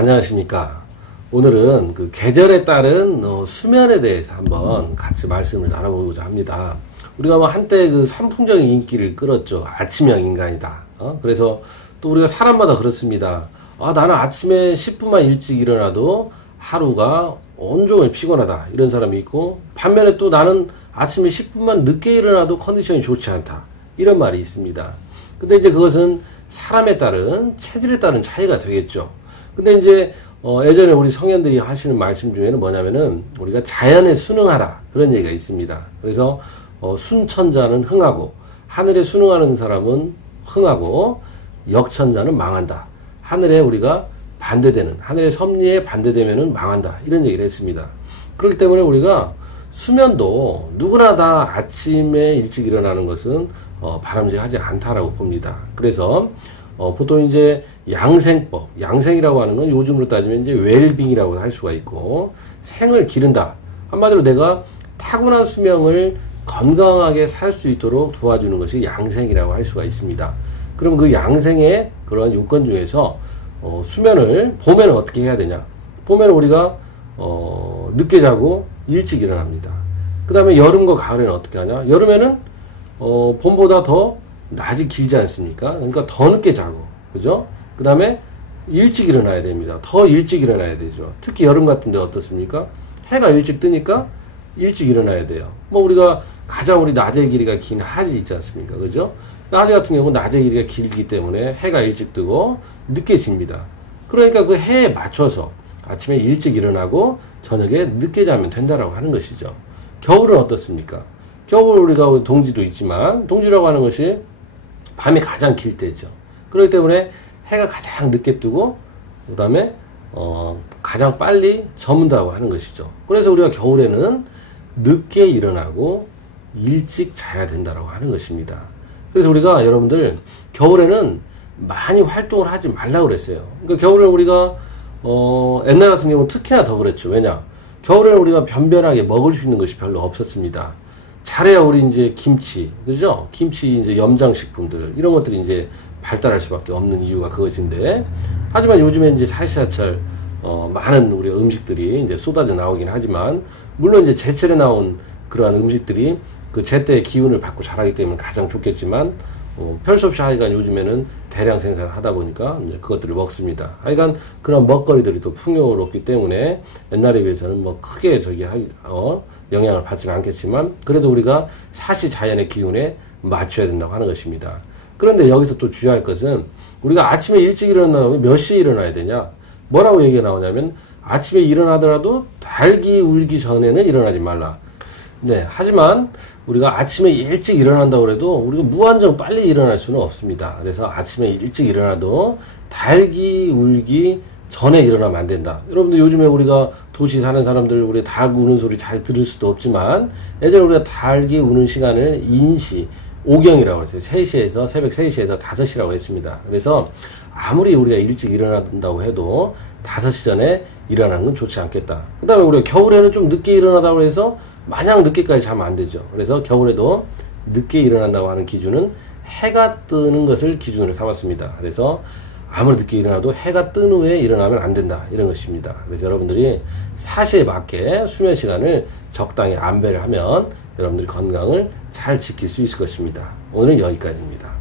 안녕하십니까. 오늘은 그 계절에 따른 수면에 대해서 한번 같이 말씀을 나눠보고자 합니다. 우리가 뭐 한때 그 선풍적인 인기를 끌었죠. 아침형 인간이다. 그래서 또 우리가 사람마다 그렇습니다. 나는 아침에 10분만 일찍 일어나도 하루가 온종일 피곤하다. 이런 사람이 있고, 반면에 또 나는 아침에 10분만 늦게 일어나도 컨디션이 좋지 않다. 이런 말이 있습니다. 근데 이제 그것은 사람에 따른, 체질에 따른 차이가 되겠죠. 근데 이제 예전에 우리 성현들이 하시는 말씀 중에는 뭐냐면은 우리가 자연에 순응하라, 그런 얘기가 있습니다. 그래서 순천자는 흥하고, 하늘에 순응하는 사람은 흥하고, 역천자는 망한다. 하늘에 우리가 반대되는, 하늘의 섭리에 반대되면은 망한다, 이런 얘기를 했습니다. 그렇기 때문에 우리가 수면도 누구나 다 아침에 일찍 일어나는 것은 바람직하지 않다라고 봅니다. 그래서 보통 이제 양생법, 양생이라고 하는 건 요즘으로 따지면 이제 웰빙이라고 할 수가 있고, 생을 기른다. 한마디로 내가 타고난 수명을 건강하게 살 수 있도록 도와주는 것이 양생이라고 할 수가 있습니다. 그럼 그 양생의 그런 요건 중에서 수면을 봄에는 어떻게 해야 되냐? 봄에는 우리가 늦게 자고 일찍 일어납니다. 그 다음에 여름과 가을에는 어떻게 하냐? 여름에는 봄보다 더 낮이 길지 않습니까? 그러니까 더 늦게 자고, 그죠? 그 다음에 일찍 일어나야 됩니다. 더 일찍 일어나야 되죠. 특히 여름 같은 데 어떻습니까? 해가 일찍 뜨니까 일찍 일어나야 돼요. 뭐 우리가 가장 우리 낮의 길이가 긴 하지 있지 않습니까? 그죠? 낮에 같은 경우는 낮의 길이가 길기 때문에 해가 일찍 뜨고 늦게 집니다. 그러니까 그 해에 맞춰서 아침에 일찍 일어나고 저녁에 늦게 자면 된다라고 하는 것이죠. 겨울은 어떻습니까? 겨울 우리가 동지도 있지만, 동지라고 하는 것이 밤이 가장 길 때죠. 그렇기 때문에 해가 가장 늦게 뜨고, 그 다음에 가장 빨리 저문다고 하는 것이죠. 그래서 우리가 겨울에는 늦게 일어나고 일찍 자야 된다고 하는 것입니다. 그래서 우리가 여러분들 겨울에는 많이 활동을 하지 말라고 그랬어요. 그러니까 겨울에 우리가 옛날 같은 경우는 특히나 더 그랬죠. 왜냐? 겨울에는 우리가 변변하게 먹을 수 있는 것이 별로 없었습니다. 잘해야 우리 이제 김치, 그죠? 김치 이제 염장식품들, 이런 것들이 이제 발달할 수밖에 없는 이유가 그것인데, 하지만 요즘에 이제 사시사철, 많은 우리 음식들이 이제 쏟아져 나오긴 하지만, 물론 이제 제철에 나온 그러한 음식들이 그 제때의 기운을 받고 자라기 때문에 가장 좋겠지만, 별 수 없이 하여간 요즘에는 대량 생산을 하다 보니까 이제 그것들을 먹습니다. 하여간 그런 먹거리들이 또 풍요롭기 때문에 옛날에 비해서는 뭐 크게 영향을 받지는 않겠지만, 그래도 우리가 사시 자연의 기운에 맞춰야 된다고 하는 것입니다. 그런데 여기서 또 주의할 것은, 우리가 아침에 일찍 일어나면 몇 시에 일어나야 되냐? 뭐라고 얘기가 나오냐면, 아침에 일어나더라도 달기 울기 전에는 일어나지 말라. 네, 하지만 우리가 아침에 일찍 일어난다고 해도 우리가 무한정 빨리 일어날 수는 없습니다. 그래서 아침에 일찍 일어나도 달기 울기 전에 일어나면 안 된다. 여러분들 요즘에 우리가 도시 사는 사람들 우리 닭 우는 소리 잘 들을 수도 없지만, 예전에 우리가 닭이 우는 시간을 인시, 오경이라고 했어요. 3시에서, 새벽 3시에서 5시라고 했습니다. 그래서 아무리 우리가 일찍 일어난다고 해도 5시 전에 일어나는 건 좋지 않겠다. 그 다음에 우리가 겨울에는 좀 늦게 일어나다고 해서 마냥 늦게까지 자면 안 되죠. 그래서 겨울에도 늦게 일어난다고 하는 기준은 해가 뜨는 것을 기준으로 삼았습니다. 그래서 아무리 늦게 일어나도 해가 뜬 후에 일어나면 안 된다, 이런 것입니다. 그래서 여러분들이 사시에 맞게 수면 시간을 적당히 안배를 하면 여러분들이 건강을 잘 지킬 수 있을 것입니다. 오늘은 여기까지입니다.